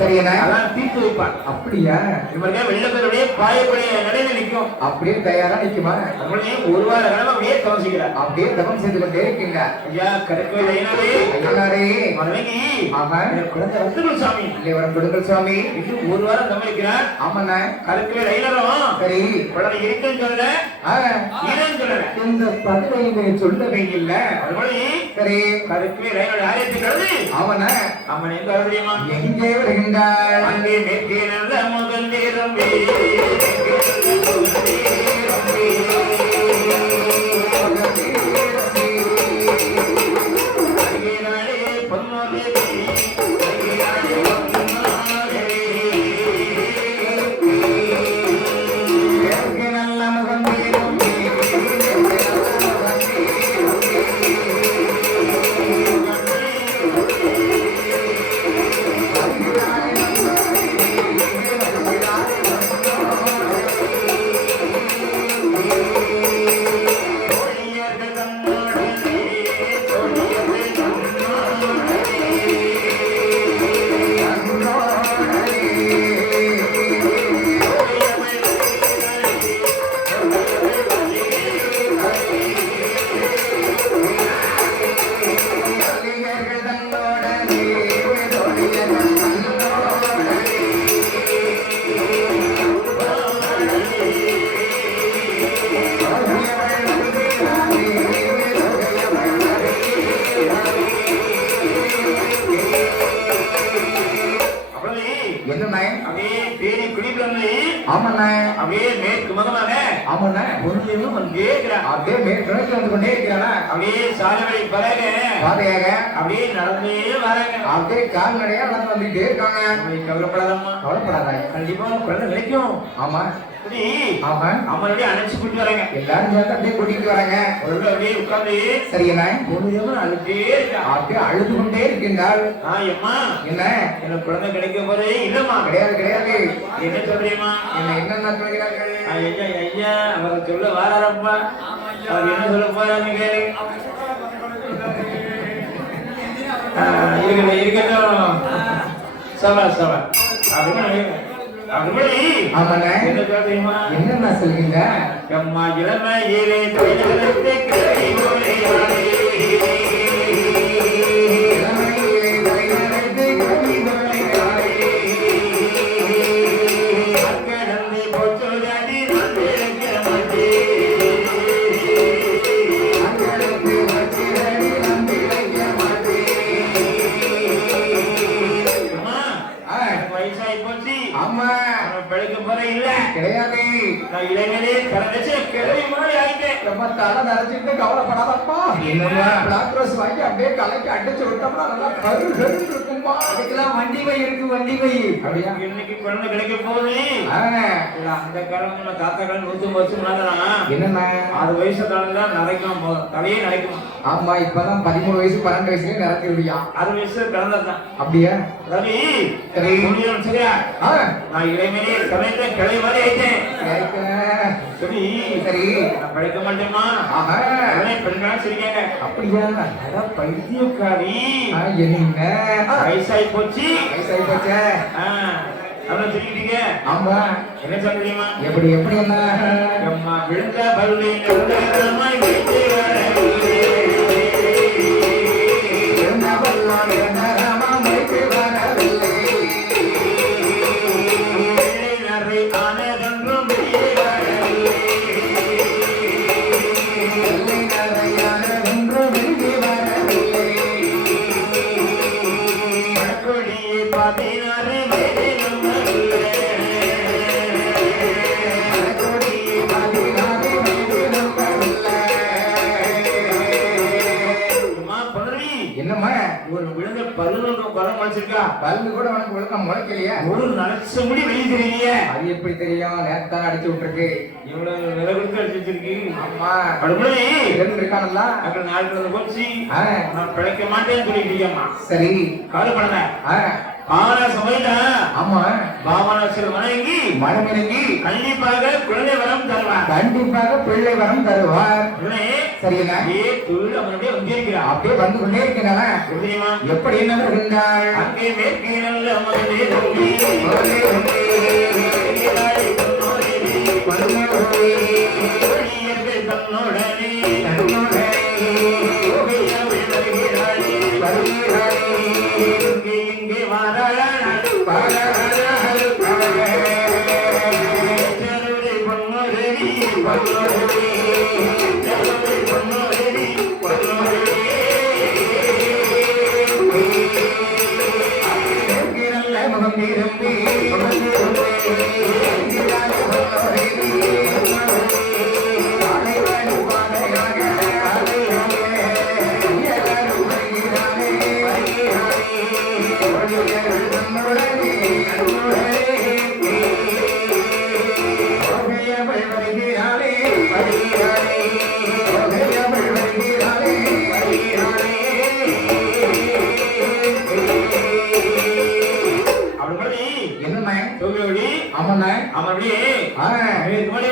சரியண்ணா. அதான் தீர்த்து வைப்பான். அப்படியா? இவங்க வெள்ளப்பெருடைய பாயப்படைய நிலையில நிற்கும். அப்படியே தயாரா நிக்குமா? நம்மளே ஒரு வார காலமா அப்படியே தவம் செய்கிறார். அப்படியே தவம் செய்து கொண்டே இருக்கீங்க. ஐயா கருக்கோயில் ஐயனாரே, ஐயனாரே மனைவி ஆமாம் குழந்தை வந்துடும் சாமி. இல்லை வரம் கொடுங்கள் சுவாமி. இது ஒரு வாரம் தம்பிக்கிறார். ஆமாண்ணா. கருக்கோயில் ஐயனாரும் சரி குழந்தை இருக்குன்னு சொல்லல, ஈரன்னு சொல்லல. இந்த பதிலை சொல்லவே இல்ல. சரி கருக்கோயில் ஐயனோட ஆரியத்தை கருது. ஆமாண்ணா. அவன் எங்க வருதியமா? எங்கே வருகின்றார்? அங்கே மேற்கே நல்ல முகல் நேரம்பே அப்படியே மேற்கு மகமாக அப்படியே மேற்கு வந்து கொண்டே இருக்கிறானா? அப்படியே சாலை பாதையாக அப்படியே நடந்தே வராங்க. அப்படியே கால்நடையா நடந்து வந்துட்டே இருக்காங்க. கவலைப்படாதம்மா, கவலைப்படாதாங்க. கண்டிப்பா குழந்தை கிடைக்கும். ஆமா அவனுடைய அணைச்சு கூட்டிட்டு வராங்க. எல்லாரும் சேர்ந்து அப்படியே கூட்டிட்டு வராங்க. அப்படியே உட்கார்ந்து சரியா அழுதே இருக்கா. அப்படியே அழுது கொண்டே இருக்கின்றாள். அம்மா என்ன எனக்கு குழந்தை கிடைக்க போதே இல்லம்மா. கிடையாது கிடையாது. என்ன சொல்றீமா? என்ன என்னென்ன சொல்கிறார்கள்? ஐயா ஐயா அவர் சொல்ல வாரப்பா. அவர் என்ன சொல்ல போறாங்க கேளு. இருக்கட்டும் சவா சவா அப்படின்னு என்ன சொல்றீங்க? அம்மா இளமை ஏழை தொழில்களுக்கு கவலைப்படாதப்பா. வாங்கி அப்படியே கலைக்கு அடிச்சு விட்டோம்னா நல்லா இருக்கும்பா. அதுக்கெல்லாம் வண்டி வை இருக்கு. வண்டி வை அப்படியா? இன்னைக்கு குழந்தை கிடைக்க போகுது. அந்த காலத்துல தாத்தா காலம் 100 வருஷம் என்னன்னா 6 வயசு காலம் நிறைக்கும் தலையே நிறைக்கும். ஆமா இப்பதான் 13 வயசு 12 வயசுலயே நிறைக்கிறியா? 6 வயசு பிறந்தான். அப்படியா? ரவி சரி சரியா? நான் இளைஞனே சமயத்தை கிளை மாதிரி ஆயிட்டேன். சரி சரி நான் படிக்க மாட்டேமா. பெண்களா சரிங்க. அப்படியா? அதான் பைத்தியக்காரி. என்ன வயசாகி போச்சு. வயசாகி போச்சே. அவ்வளவு சொல்லிட்டீங்க. ஆமா என்ன சொல்றீமா? எப்படி எப்படி என்ன அம்மா விழுந்த பல்லி பல்லு கூட உனக்கு ஒழுங்கா முளைக்கலையா? ஒரு நலச்ச முடி வெளியே தெரியலையே. அது எப்படி தெரியும்? நேரத்தான் அடிச்சு விட்டுருக்கு. இவ்வளவு விலை கொடுத்து அடிச்சு வச்சிருக்கு. ஆமா அடுப்படி இருக்கானல்ல அப்புறம் நாலு போச்சு. நான் பிழைக்க மாட்டேன்னு சொல்லிட்டு இருக்கேம்மா. சரி கவலைப்படாத. ஆனா சமையல ஆமா பாவனாசர் மனமிறங்கி கண்டிப்பாக குழந்தை வரம் தருவார். கண்டிப்பாக பிள்ளை வரம் தருவார். சரிங்களா? அவனுடைய வந்திருக்கிறார். அப்படியே வந்து கொண்டே இருக்கிறாங்க. தெரியுமா எப்படி என்ன வருகின்றாள்? அங்கே மேற்கே நல்ல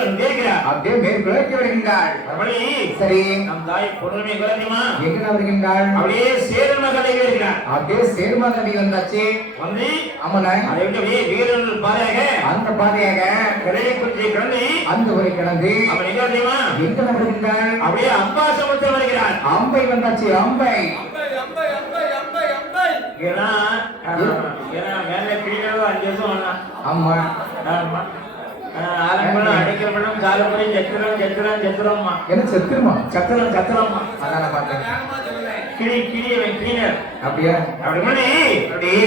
இங்கே அப்படியே மேற்குலக்கி வருகின்றாள். சரி, நம் தாய் பொருளுமே குழந்தைமா எங்க வருகின்றாள்? அப்படியே சேரன் மகளை வருகிறார். அப்படியே சேர்மதி வந்தாச்சு வந்து ஆமாண்ணா, அதை விட்டு அப்படியே வீரர்கள் பாதையாக அந்த பாதையாக கடலை குற்றி கிடந்து அந்த ஒரு கிடந்து அவன் எங்க தெரியுமா எங்க வருகின்றாள்? அப்படியே அம்பா சமுத்திரம் வருகிறார். அம்பை வந்தாச்சு. அம்பை ஏன்னா மேல கீழே 5 வருஷம் வேணாம். ஆமா ஆமா ஆரம்பம் அடைக்கப்படும் காலப்படி சத்திரம்மா என்ன செத்துருமா? சத்திரம்மா அதான் பார்த்தேன். கிளீனர் அப்படியா?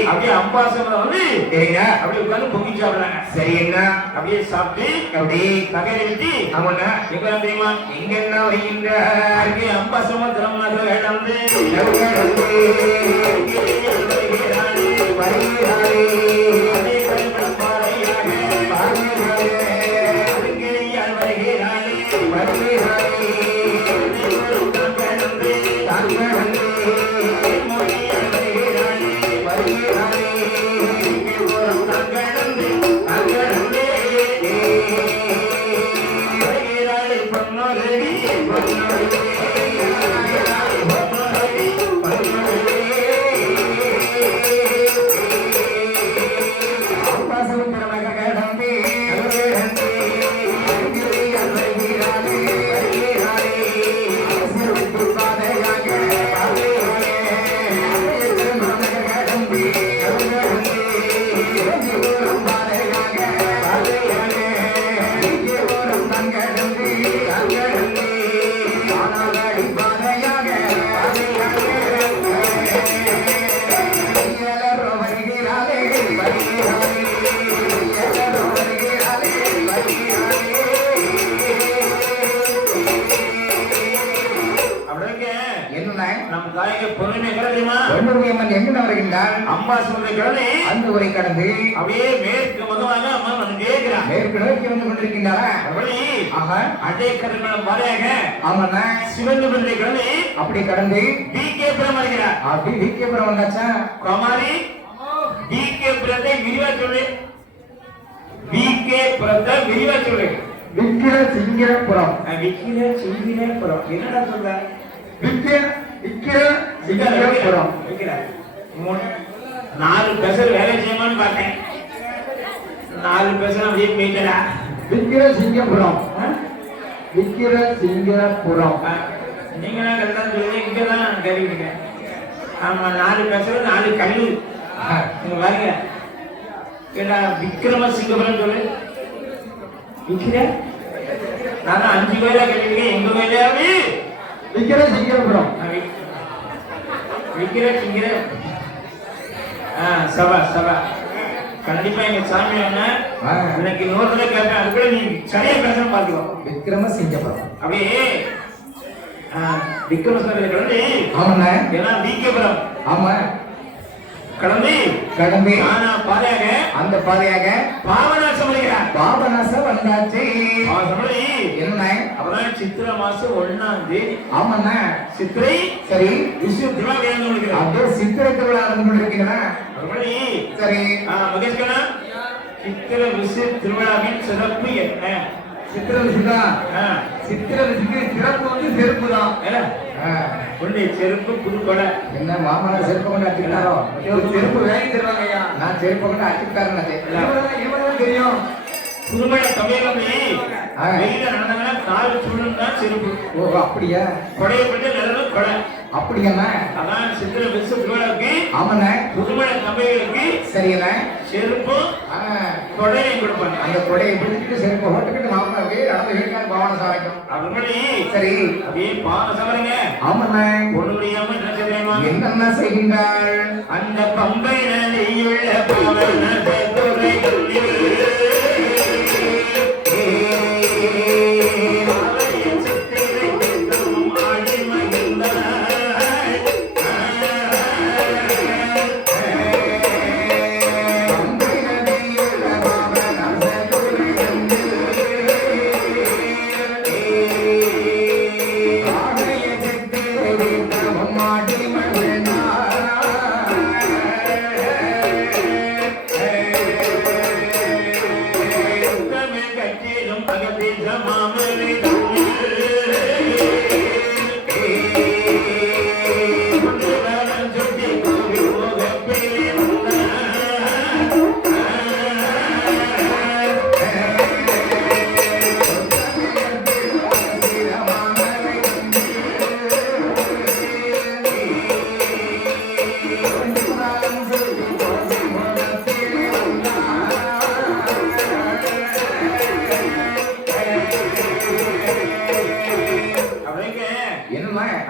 அப்படியே அம்பாசம் வந்து அப்படியே உட்கார்ந்து பொங்கி சாப்பிடுறாங்க. சரி, என்ன அப்படியே சாப்பிட்டு அப்படி தகரை விட்டு ஆமாண்ணா, எங்க தெரியுமா இங்க என்ன வருகின்ற அம்பாசமா திறமாக இடந்து அந்த உரை கடந்து அப்படியே மேற்கு முகமாக அம்மா வந்து கேட்கிறான். மேற்கு நோக்கி வந்து கொண்டிருக்கின்றாரா? அதே கருமணம் பாதையாக ஆமாண்ணா, சிவந்து பிள்ளை கடந்து அப்படி கடந்து விகேபுரம் வருகிறார். அப்படி விகேபுரம் வந்தாச்சா? குமாரி விகேபுரத்தை விரிவா சொல்லு. விகேபுரத்தை விரிவா சொல்லு. விக்கிர சிங்கரபுரம். விக்கிர சிங்கரபுரம் என்னடா சொல்ற? விக்கிர சிங்கரபுரம். 4 பேசர் வேலை செய்யணும்னு பார்த்தேன். 4 பேசர் அப்படியே போயிட்டா. விக்கிர சிங்கபுரம். விக்கிர சிங்கபுரம். நீங்களா கரெக்டா சொல்லி இங்கதான் கேட்குறீங்க. ஆமா, 4 பேசர் 4 கல்லு. நீங்க பாருங்க, ஏன்னா விக்ரம சிங்கபுரம் சொல்லு. விக்கிர நான் 5 பேரா கேட்குறீங்க. எங்க பேராவது விக்கிர சிங்கபுரம். விக்கிர சிங்கிர சபா கண்டிப்பா எங்க சாமி இன்னைக்கு 100 தடவை கேட்பேன். அதுக்குள்ள நீ சரியா பேசணும் பாத்துக்கோ. விக்ரம சிங்கபுரம். அப்படியே விக்ரமசிங்கர் கடந்து ஆமாண்ணா, ஏன்னா விகேபுரம் ஆமா கடந்து ஆனா பாதையாக அந்த பாதையாக பாவநாசம் வருகிறார். பாவநாசம் வந்தாச்சு. என்ன அப்பதான் சித்திரை மாசம் 1ஆம் தேதி. ஆமாண்ணா, சித்திரை சரி விஷ்ணு திருவிழா அப்படியே சித்திரை திருவிழா நடந்து கொண்டிருக்கிறேன். சரி மகேஷ்கண்ணா சித்திர விசு திருவிழாவின் சிறப்பு என்ன? சித்திர விசுதா சித்திர விசுக்கு சிறப்பு வந்து செருப்பு தான். ஒண்ணு செருப்பு புது கொடை. என்ன மாமனார் செருப்பு கொண்டு அடிச்சுட்டாரோ? செருப்பு வாங்கி தருவாங்க ஐயா. நான் செருப்பு கொண்டு அடிச்சுட்டாருன்னு தெரியும். புதுமழை தமிழகமே வெயில நடந்தாங்கன்னா கால் சுழலும் தான் செருப்பு. ஓ அப்படியா? கொடையை பற்றி நிலவும் கொடை. அப்படியாண்ணா? அதான் சித்திர விசு திருவிழாவுக்கு ஆமாண்ணே புதுமழை தமிழர்களுக்கு சரியண்ணே செருப்பு கொடையை கொடுப்பாங்க. அந்த கொடையை பிடிச்சிட்டு செருப்பை போட்டுக்கிட்டு மாமனார் அப்படியே நடந்து வீட்டுக்கார பாவனை சாரைக்கும். அப்படி சரி அப்படியே பாவனை சாருங்க. ஆமாண்ணே. ஒண்ணு முடியாம என்ன செய்யணுமா? என்னென்ன செய்கின்றாள்? அந்த பம்பை நதியுள்ள பாவன துறைகளில்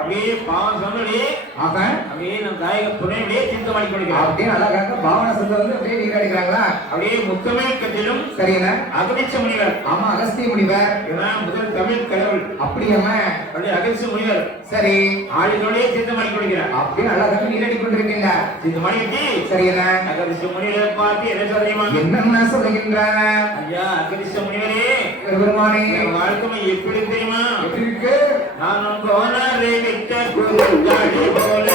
அப்படியே பாவம் சொன்னே அப்படியே நம்ம தாயக துணையிலே தீர்த்தம் அடிக்க முடியும். அப்படியே அழகாக பாவனை சொல்ல வந்து அப்படியே நீராடிக்கிறாங்களா? அப்படியே முத்தமிழ் கட்சியிலும் சரியா? அகதிச்ச முனிவர். ஆமா அகஸ்திய முனிவர் முதல் தமிழ் கடவுள். அப்படியாம அப்படியே அகஸ்திய முனிவர் சரி ஆளுகளோடய தீர்த்தம் அடிக்க முடிக்கிறார். அப்படியே அழகாக நீராடி கொண்டிருக்கீங்க. தீர்த்தம் அடிக்கி சரியா? அகஸ்திய முனிவரை பார்த்து என்ன சொல்றீமா? என்னென்ன சொல்லுகின்றாங்க? ஐயா அகஸ்திய முனிவரே பெருமானே வாழ்க்கை எப்படி தெரியுமா? எப்படி இருக்கு? நான் கோனாரை விட்ட குருஜாடி போல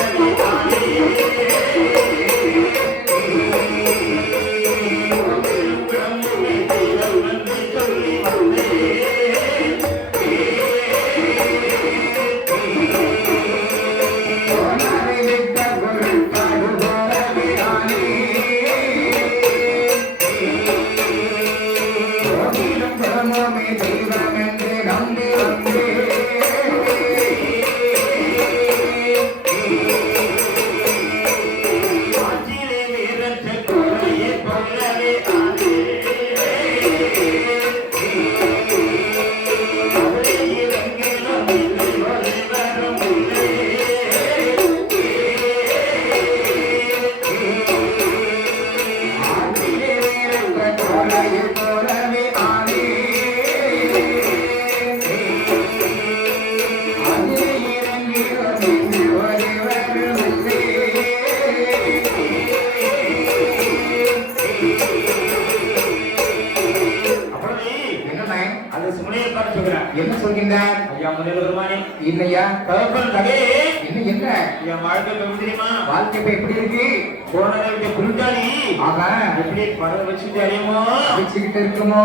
என்ன சொல்கின்றார்? ஐயா முதல் பெருமானே இல்லையா தகப்பன் தகே இன்னும் என்ன என் வாழ்க்கை எப்படி தெரியுமா? வாழ்க்கை எப்படி இருக்கு? போனதை குருட்டாளி ஆமா எப்படி படம் வச்சுட்டு அறியுமோ வச்சுக்கிட்டு இருக்குமோ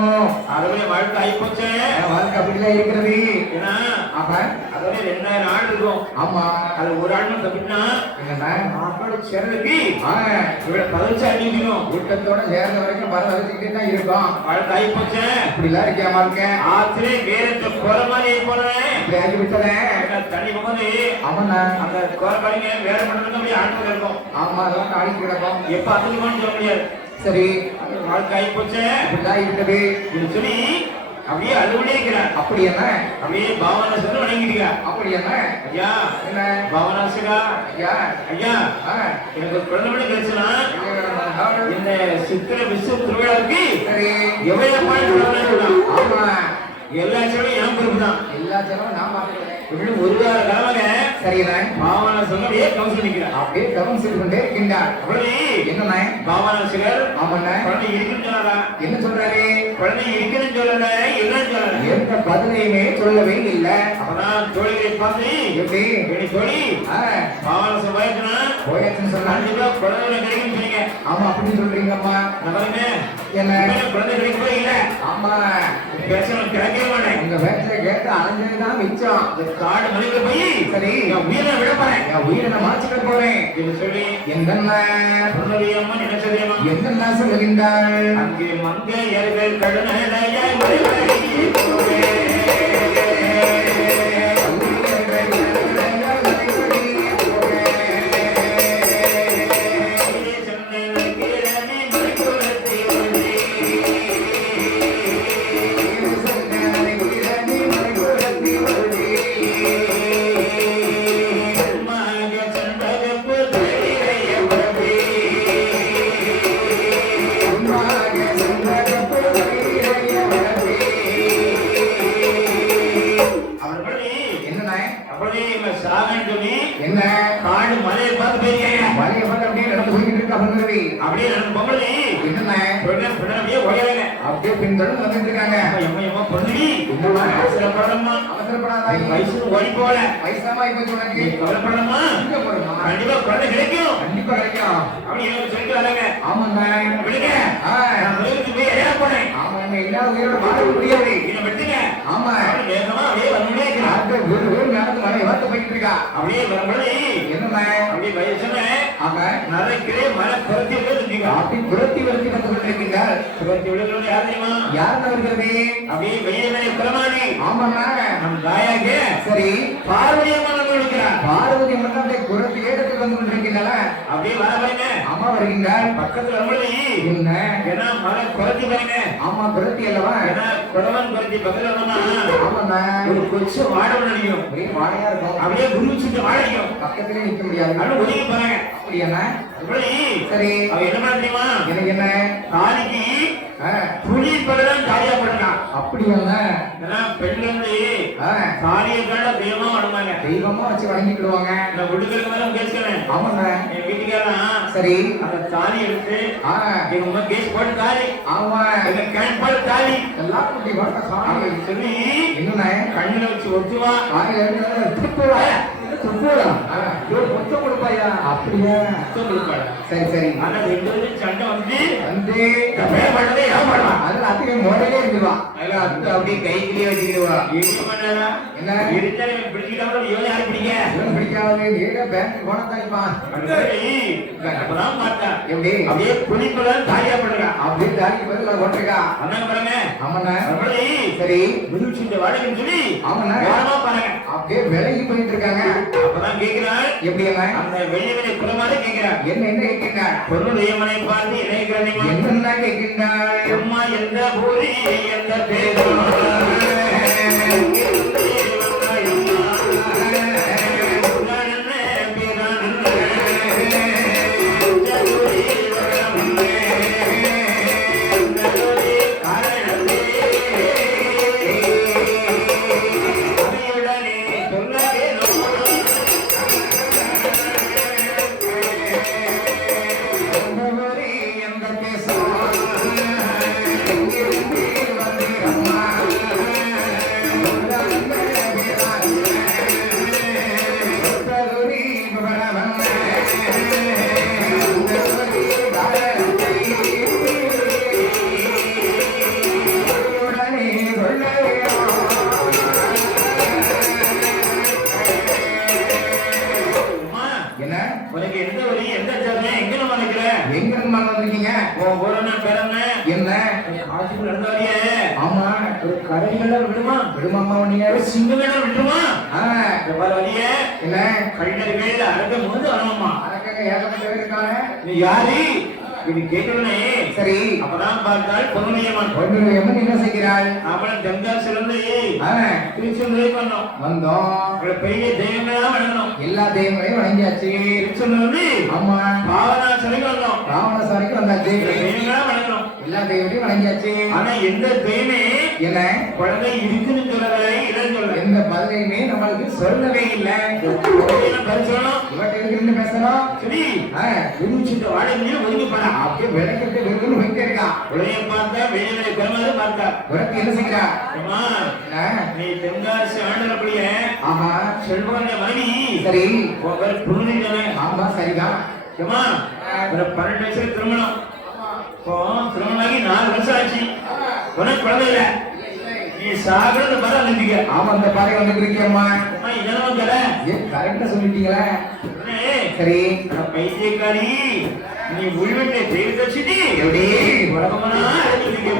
அதுவே வாழ்க்கை ஆயிப்போச்சு. வாழ்க்கை அப்படிலாம் இருக்கிறது. ஏன்னா ஆமா அதோட 2000 ஆள் இருக்கும். ஆமா அது ஒரு ஆள் தப்பினா என்னன்னா மாப்பாடு சேர்றதுக்கு இவ்வளவு 15 அடிக்கணும். கூட்டத்தோட சேர்ந்த வரைக்கும் வர வச்சுக்கிட்டே தான் இருக்கும். வாழ்க்கை ஆயிப்போச்சு. இப்படிலாம் இருக்கேன் வாழ்க்கை. ஆத்திரே வேறத்தை குறமாதிரி போனேன் இப்படி ஆகி விட்டேன். தனி முகது ஆமாண்ணா அந்த குறப்பாடிங்க வேற மட்டும் அப்படியே ஆண்டு இருக்கும். ஆமா அதெல்லாம் காடி கிடக்கும். எப்ப அதுக்கு சொல்ல முடியாது. சரி வாழ்க்கை ஆயிப்போச்சு. இப்படிதான் இருக்குது சொல்லி அப்படியே அழுவலே இருக்கிறார். அப்படி என்ன? அப்படியே பாவனாசுரன் வணங்கிட்டீங்க. அப்படி என்ன? ஐயா என்ன பாவனாசுரா? ஐயா ஐயா எனக்கு குழந்தை கிடைச்சுனா இந்த சித்திர விசு திருவிழாவுக்கு எவ்வளவு பாடு? ஆமா எல்லா செலவும் என் பொறுப்பு தான். எல்லா செலவும் நான் பார்த்துக்கிறேன். இன்னும் ஒரு வார காலமாக சரிதான் பாவனாசுரன் அப்படியே கவுன்சில் நிற்கிறார். அப்படியே கவனம் செய்து கொண்டே இருக்கின்றார். அப்படி என்ன பாவனாசுரர் ஆமாண்ணா குழந்தை இருக்குன்னு சொன்னாரா? என்ன சொல்றாரு? குழந்தை இருக்குன்னு சொல்லல இல்லைன்னு சொல்லல. ஏற்க பதிலையுமே சொல்லவே இல்லை. அப்பதான் தோழிகளை பார்த்து எப்படி எடி தோழி பாவனசம் போயாச்சுன்னு சொன்னா கண்டிப்பா குழந்தை கிடைக்கும் சொன்னீங்க. ஆமா அப்படின்னு சொல்றீங்கம்மா. பாருங்க என்ன குழந்தை கிடைக்கவே இல்லை. ஆமா பேசணும் கிடைக்கவே மாட்டேன். உங்க பேச்சை கேட்டு அலைஞ்சதுதான் மிச்சம். காடு மலையில போய் சரி என் உயிரை விட போறேன், என் உயிரை நான் மாற்றிக்க போறேன் என்று சொல்லி என்னென்ன பொன்னுடையம்மா நினைச்சதேமா என்னென்ன சொல்லுகின்றாள். அங்கே மங்கையர்கள் கடனடையாய் மலைவழியே போவே. என்ன காடு மலையை பார்த்து போயிருக்கீங்க. மலையை பார்த்து அப்படியே நடந்து போய்கிட்டு இருக்கா பொங்கலி. அப்படியே நடந்து பொங்கலி என்ன அப்படியே ஓடுறாங்க. அப்படியே பின்தொடர்ந்து வந்துட்டு இருக்காங்க. எம்மா பொண்ணுடி அவசரப்படமா அவசரப்படாத வயசு ஓடி போல வயசாமா இப்ப சொன்னாங்க. கவலைப்படமா கண்டிப்பா குழந்தை கிடைக்கும், கண்டிப்பா கிடைக்கும் அப்படி எனக்கு சொல்லிட்டு வராங்க. ஆமாங்க விடுங்க போய் இடையா போனேன். ஆமாங்க எல்லா உயிரோட வாழ முடியாது. இதை விட்டுங்க. ஆமா வேகமா அப்படியே வந்துட்டே இருக்கிறான். ஒரு நேரத்துக்கு மழை வார்த்தை போயிட்டு இருக்கா. அப்படியே வரும்போது என்னம்மா அப்படியே வயசுல ஆமா நரைக்கிறே மழை புரத்தி விழுந்துருக்கீங்க. அப்படி புரத்தி வந்து கொண்டிருக்கீங்க. புரத்தி விழுந்து யார் தெரியுமா? யார் வருகிறது? அப்படியே வெயிலே பிரமாணி. ஆமாண்ணா நம் தாயாக சரி பார்வதி அம்மன் இருக்கிறார். பார்வதி அம்மன் அப்படியே புரத்தி ஏடத்துக்கு வந்து கொண்டிருக்கீங்களா? அப்படியே வர பாருங்க. அம்மா வருகின்றார். பக்கத்துல வரும்போது என்ன ஏன்னா மழை புரத்தி பாருங்க. ஆமா புரத்தி அல்லவா? ஏன்னா குடவன் புரத்தி பக்கத்துல வந்தோம்னா ஆமாண்ணா ஒரு கொச்சு வாடவன் அடிக்கும். ஒரே வாடையா இருக்கும். அப்படியே குருவிச்சுட்டு வாட அடிக்கும். பக்கத்திலே நிக்க முடியாது. அது ஒதுங்கி போறாங்க. அப்படியாண்ணா? சரி அவ என்ன பண்ண தெரியுமா? எனக்கு என்ன தாலிக்கு புலி பலதான் தாலியா பண்ணலாம். அப்படியாண்ணா? ஏன்னா பெண்கள் வந்து தாலியை கண்ட தெய்வமா வணங்குவாங்க, தெய்வமா வச்சு வணங்கிடுவாங்க. நான் விடுக்கிறதுக்கு மேல கேட்கிறேன். ஆமாண்ணா என் வீட்டுக்காரன் சரி அந்த தாலி எடுத்து எங்க உமா கேஸ் போட்டு தாலி ஆமா எங்க கேன் போட்டு தாலி எல்லாம் குட்டி வளர்த்த சாமி சொல்லி என்னண்ணா கண்ணுல வச்சு ஒத்துவா திருப்பூரா மொத்தம் கொடுப்பாயா? அப்படியா? சரி சரி ஆனா ரெண்டு சண்டை வந்து வந்து பண்ணதே ஏன் பண்ணுவான்? அதுல அத்துக்கு முறையிலே இருந்துவா. அதுல அத்து அப்படியே கைக்கிலேயே வச்சுக்கிடுவா. என்ன பிடிச்சிக்கிட்டா இவன் யாரு பிடிக்க இவன் பிடிக்காது. ஏதோ பேங்க் போனா தாய்ப்பா அப்பதான் பார்த்தேன். எப்படி அப்படியே புலிப்பதான் தாலியா பண்ணுறான். அப்படியே தாலிக்கு பதில் கொண்டிருக்கா. அண்ணன் பாருங்க. ஆமாண்ணா சரி விருட்சிட்ட வாடகைன்னு சொல்லி ஆமாண்ணா பாருங்க. அப்படியே விலகி போயிட்டு இருக்காங்க. அப்பதான் கேட்கிறான். எப்படி அந்த வெளிய வெளிய குலமாரி கேட்கிறான். என்ன என்ன கேட்கின்ற பொருளுடைய மனை பார்த்து இணைக்கிறீங்க என்ன கேட்கின்றார்? அம்மா எந்த பூரி எந்த பேரோ என்ன ஆமா ஒரு கரைகள விடுமா விடுமாமா நீங்க சிங்கங்கள விடுமா வழிய என்ன கண்டர்கள் அரக்க முந்து வரணுமா அரக்கங்க ஏகப்பட்ட பேர் இருக்காங்க. நீ யாரு இது கேட்கணுனே? சரி அப்பதான் பார்த்தால் பொன்னுடையம்மன். பொன்னுடையம்மன் என்ன செய்கிறாள்? அவளை தென்காசிலிருந்து திருச்செந்தூர் பண்ணோம் வந்தோம். அவளை பெரிய தெய்வங்களா வணங்கணும். எல்லா தெய்வங்களையும் வணங்கியாச்சு. திருச்செந்தூர் ஆமா பாவனாசனைக்கு வந்தோம். ராவணசாரிக்கு வந்தாச்சு. தெய்வங்களா வணங்கணும். எல்லா தெய்வத்தையும் வணங்கியாச்சு. ஆனா எந்த தெய்வமே என்ன குழந்தை இருக்குன்னு சொல்லவே இல்லைன்னு சொல்ல எந்த பதிலையுமே நம்மளுக்கு சொல்லவே இல்லை. பரிசோனம் இவட்ட இருக்குன்னு பேசணும். சரி குருச்சிட்ட வாடகை ஒதுங்கி போறான். அப்படியே விளக்கிட்டு விருதுன்னு வைக்க இருக்கா. உடைய பார்த்தா வெளியில கிளம்பாது பார்த்தா உனக்கு என்ன செய்கிறா அம்மா நீ தென்காசி ஆண்டனபடிய ஆமா செல்வங்க மனைவி சரி உங்க புரிஞ்சு தானே ஆமா சரிதான் அம்மா ஒரு 12 வயசுல திருமணம் இப்போ திருமணமாகி 4 வருஷம் ஆச்சு உனக்கு குழந்தை இல்ல நீ சாகரத பாரு அன்னைக்கு ஆமா அந்த பாறை வந்துட்டு இருக்கேம்மா அம்மா இதெல்லாம் கல ஏன் கரெக்டா சொல்லிட்டீங்களே சரி பைத்தியக்காரி நீ உள்வெட்டை தேடி தச்சிட்டு எப்படி உலகமனா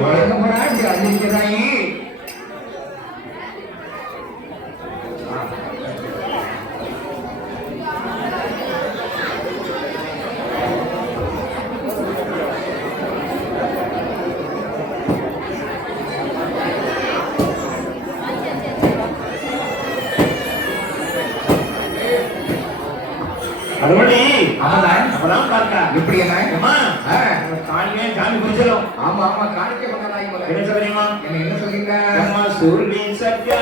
உலகமனா அழிக்கிறாயி அறுவடி ஆமாதான் அப்பதான் பார்க்கா எப்படி என்ன காணிக்கை சாமி குறிச்சிடும் ஆமா ஆமா காணிக்கை பண்ணாய் என்ன சொல்றீமா என்ன சொல்லிருக்க அம்மா சுருளி சக்கா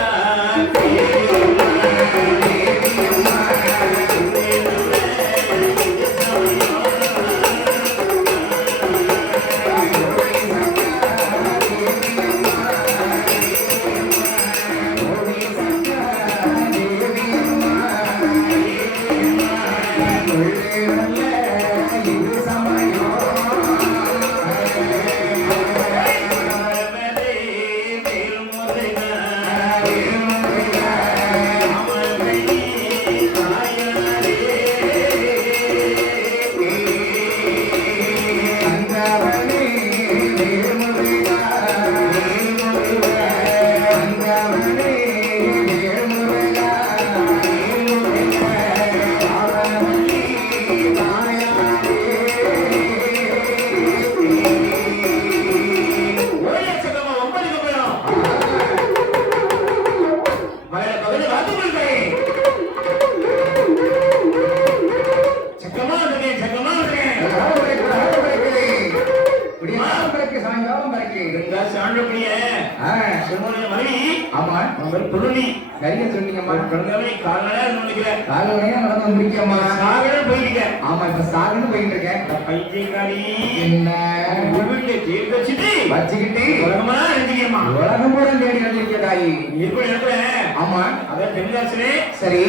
சரி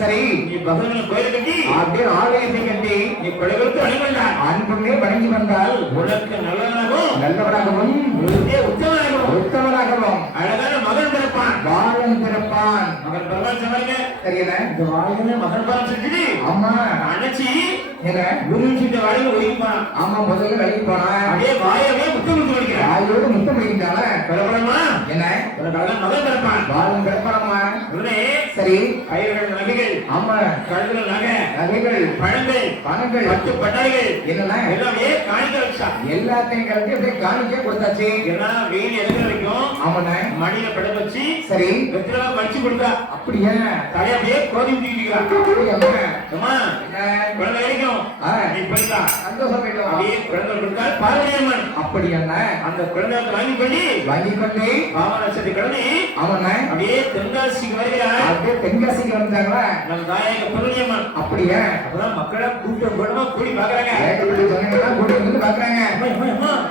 சரி நீ பகவான கோயில் கட்டி அப்படியே ஆலயத்தை கட்டி நீ கொலைகளுக்கு அணிவந்தார் அன்புமே வணங்கி வந்தால் உனக்கு நல்லவனாகவும் உத்தமனாகவும் அழகான மகன் பிறப்பான் பாலன் பிறப்பான் மகன் பகவான் சொன்னாங்க தெரியல இந்த வாழ்க்கையில மகன் பாலம் செஞ்சுட்டு அம்மா அணைச்சி என்ன குருவிச்சிட்ட வாழ்க்கை ஒழிப்பான் ஆமா முதல்ல வெளியே போனா அப்படியே வாயவே முத்தம் கொடுத்து வலிக்கிறான் வாயோடு முத்தம் முடிக்கின்றால பிறப்படமா என்ன உனக்கு மகன் பிறப்பான் பாலன் பிறப்பானம்மா உடனே சரி கயிறுகள் நகைகள் ஆமா கழுதுகள் நகைகள் பழங்கள் பணங்கள் பட்டு பட்டாய்கள் என்னன்னா எல்லாமே காணிக்க வச்சா எல்லாத்தையும் கலந்து அப்படியே காணிக்க கொடுத்தாச்சு ஏன்னா வெயில் எதுக்கு வரைக்கும் ஆமாண்ணே மடியில பட வச்சு சரி வெத்தில வச்சு கொடுத்தா அப்படியா தலையை அப்படியே கோதி முடிக்கிறா அம்மா குழந்தை வரைக்கும் நீ போயிட்டா சந்தோஷம் போயிட்டோம் அப்படியே குழந்தை கொடுத்தால் பார்வதியம்மன் அப்படியா அந்த குழந்தை வாங்கி கொண்டு பாவனசதி குழந்தை ஆமாண்ணே அப்படியே தென்காசிக்கு வருகிறார் அப்படியே தென்காசிக்கு வந்தாங்களா நம்ம தாயக பொருளியம்மன் அப்படியா அப்பதான் மக்களை கூட்டம் கூடமா கூடி பாக்குறாங்க கூட்டி வந்து பாக்குறாங்க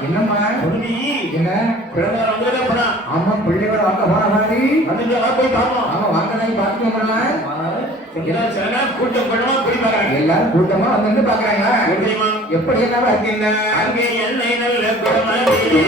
என்னம்மா பொருளி என்ன குழந்தை வந்ததே போனா ஆமா பிள்ளையோட வாங்க போன மாதிரி வந்து போய் பார்ப்போம் ஆமா வாங்கலாம் பார்க்கணும் கூட்டம் கூட்டமா கூடி பாக்குறாங்க எல்லாரும் கூட்டமா வந்து பாக்குறாங்க எப்படி என்ன இருக்கீங்க அங்கே எல்லை நல்ல குடமணி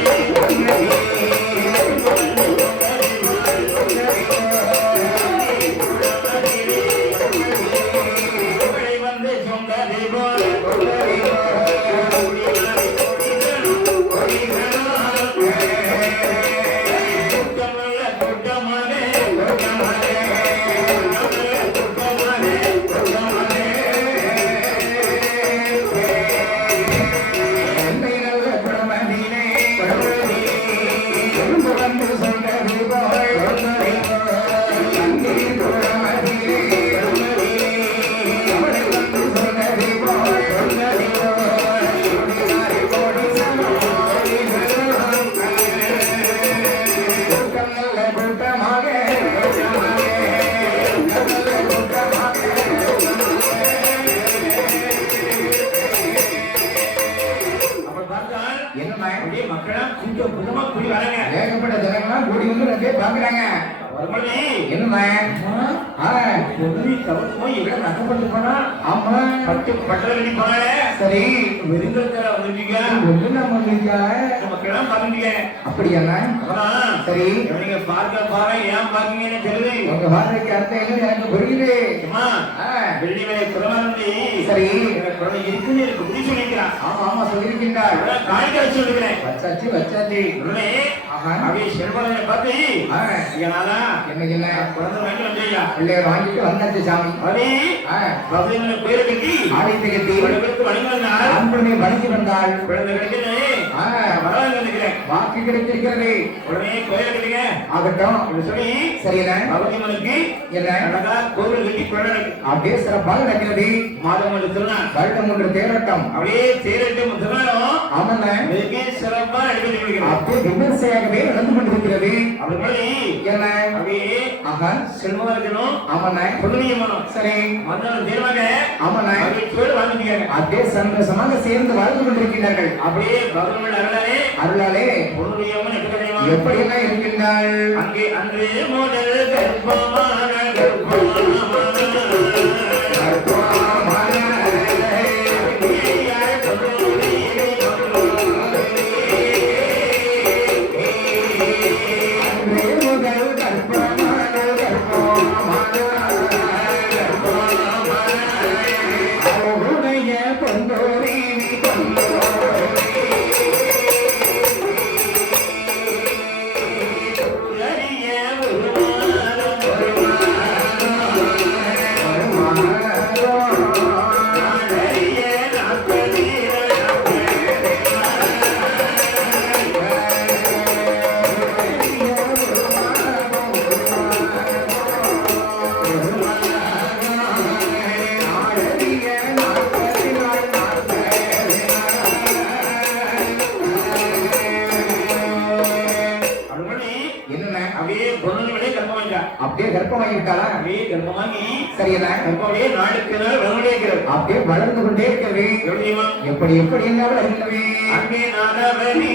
அப்படியே மக்களாம் கூட்டமா கூடி வராங்க. ஏகப்பட்ட ஜனங்களாம் கூடி வந்து அப்படியே பாக்குறாங்க. வரும்போது என்னண்ணே பொருளி தவிர்த்து போய் இவ்வளவு நக்கப்பட்டு போனா ஆமா பட்டு பட்டரை கட்டி போனாலே சரி வெறுங்கல்ல வந்துட்டீங்க. ஒண்ணு நம்ம மக்களாம் பாருங்க. அப்படியாண்ணா அப்புறம் சரி நீங்க பார்க்க பாரு ஏன் பாக்கீங்கன்னு தெரியுது. உங்க வார்த்தைக்கு அர்த்தம் என்ன எனக்கு புரியுது. வெள்ளி வேலை குறவானது சரி குழந்தை இருக்குன்னு எனக்கு புரிய சொல்லிக்கிறான். ஆமா ஆமா சொல்லியிருக்கின்றார். காய்க்க வச்சு சொல்லுகிறேன். வச்சாச்சு வச்சாச்சு அப்படியே செல்வனை பார்த்து ஏனாலா என்ன என்ன குழந்தை வாங்கி வந்தீங்க. பிள்ளையர் வாங்கிட்டு வந்தாச்சு சாமி. அதே பகுதியில கோயிலை கட்டி ஆலயத்தை கட்டி வணங்கி வந்தால் அன்புடனே வணங்கி வந்தால் குழந்தை கிடைக்கிறது வரலாறு நினைக்கிறேன். வாக்கு கிடைத்திருக்கிறது. உடனே கோயிலை கட்டுங்க ஆகட்டும் சொல்லி சரியா பகுதிமனுக்கு என்ன அழகா கோவில் கட்டி கொண்டாடு அப்படியே சிறப்பாக நடக்கிறது. மாதம் ஒன்று திருநாள் வருடம் ஒன்று தேரோட்டம் அப்படியே தேரட்டும் திருநாளும் ஆமாண்ண மிக சிறப்பா நடைபெற்று அப்படியே விமர்சையாகவே நடந்து கொண்டிருக்கிறது. அப்படி மாதிரி என்ன அப்படியே ஆஹா செல்வமா இருக்கணும். ஆமாண்ண பொதுமையமானம் சரி மன்னர்கள் தேர்வாக ஆமாண்ண மகிழ்ச்சியோடு வாழ்ந்துட்டாங்க. அப்படியே சந்தோஷமாக சேர்ந்து வாழ்ந்து கொண்டிருக்கிறார்கள். அப்படியே பகவான் அருளாலே அருளாலே பொருளியம்மன் எப்படியெல்லாம் இருக்கின்றாள். அங்கே அன்று முதல் கர்ப்பமான கர்ப்பமான அப்படியே கர்ப்பமாகிவிட்டாளா? அப்படியே கர்ப்பமாகி சரியா அப்படியே நாளுக்கு நாள் வளர்ந்தே இருக்கிறது. அப்படியே வளர்ந்து கொண்டே இருக்கிறது. எப்படி எப்படி என்ன வளர்ந்தது? அங்கே நானவனி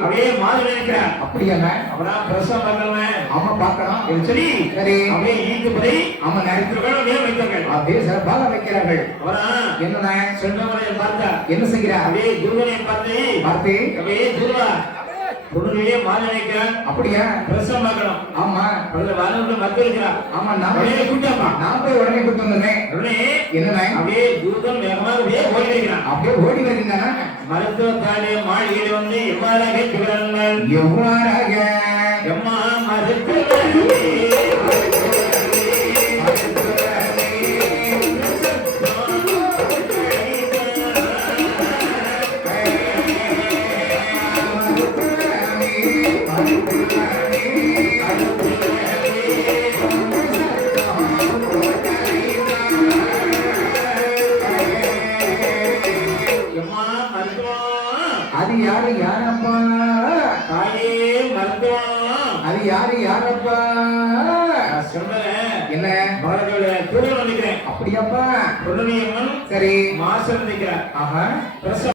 அப்படியே மாதிரி நினைக்கிறேன். அப்படியா அவதான் பிரசவம் பார்க்கலாம். ஆமா பார்க்கலாம். சரி சரி அப்படியே ஈட்டு படி ஆமா நினைக்கிறவங்க அப்படியே வைக்கிறாங்க. அப்படியே சிறப்பாக வைக்கிறார்கள். அவதான் என்ன சென்றவரை பார்த்தா என்ன செய்கிறார்? அப்படியே துருவனை பார்த்து அப்படியே துருவா பொருளையே மாதிரி நினைக்கிறான். அப்படியா பிரசவம் பார்க்கணும். ஆமா அதுல வாழ்ந்து மத்து இருக்கிறான். ஆமா நான் கூட்டப்பா நான் போய் உடனே கூட்டு வந்தேன். உடனே என்ன அப்படியே தூதம் வேகமாக அப்படியே ஓடி வருகிறான். அப்படியே ஓடி வருகிறான். மருத்துவ தானே மாளிகையில் வந்து எவ்வாறாக கேட்கிறார்கள்? எவ்வாறாக எம்மா மருத்துவ அது யாரப்பா தாயே மருத்துவம் அது யாரப்பா நான் சொன்னேன் என்ன மகளுடைய திருமணம் நினைக்கிறேன் அப்படியாப்பா பொருளியம்மன் சரி மாசம் நினைக்கிறேன் ஆஹா பிரசவம்